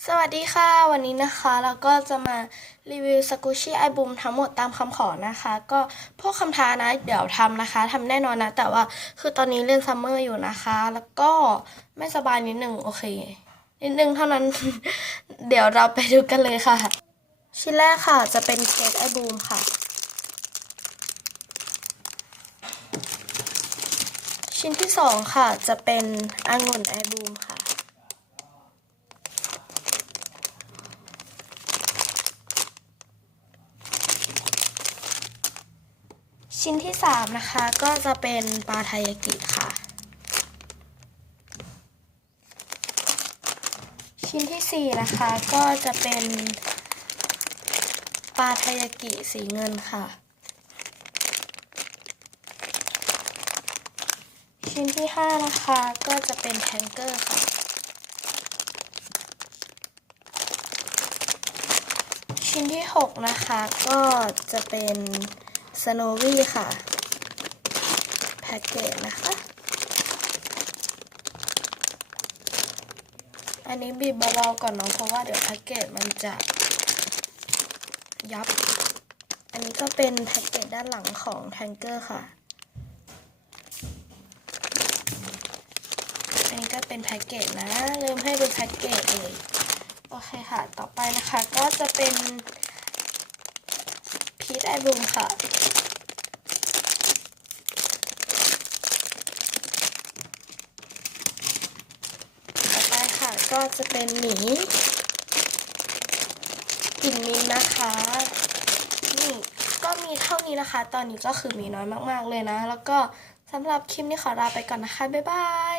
สวัสดีค่ะ วันนี้นะคะเราก็จะมารีวิวสกูชี่ไอบูมทั้งหมดตามคำขอนะคะ ก็พวกคำท้านะ เดี๋ยวทำนะคะทำแน่นอนนะ แต่ว่าคือตอนนี้เล่นซัมเมอร์อยู่นะคะ แล้วก็ไม่สบายนิดนึง โอเค นิดนึงเท่านั้น เดี๋ยวเราไปดูกันเลยค่ะ ชิ้นแรกค่ะจะเป็นเค้กไอบูมค่ะ ชิ้นที่สองค่ะจะเป็นองุ่นไอบูมค่ะ ชิ้นที่สามนะคะก็จะเป็นปลาไทยากิค่ะ ชิ้นที่สี่นะคะก็จะเป็นปลาไทยากิสีเงินค่ะ ชิ้นที่ห้านะคะก็จะเป็นแทงเกอร์ค่ะ ชิ้นที่หกนะคะก็จะเป็น สโนวี่ค่ะ แพ็กเกจนะคะ อันนี้บีบเบาๆก่อนเนาะเพราะว่าเดี๋ยวแพ็กเกจมันจะยับ อันนี้ก็เป็นแพ็กเกจด้านหลังของแทงเกอร์ค่ะ อันนี้ก็เป็นแพ็กเกจนะลืมให้ดูแพ็กเกจเลย โอเคค่ะ ต่อไปนะคะก็จะเป็น พีทไอบูมค่ะ ต่อไปค่ะก็จะเป็นหมีกลิ่นมินนะคะ นี่ก็มีเท่านี้นะคะ ตอนนี้ก็คือมีน้อยมากๆเลยนะ แล้วก็สำหรับคลิปนี้ขอลาไปก่อนนะคะ บ๊ายบาย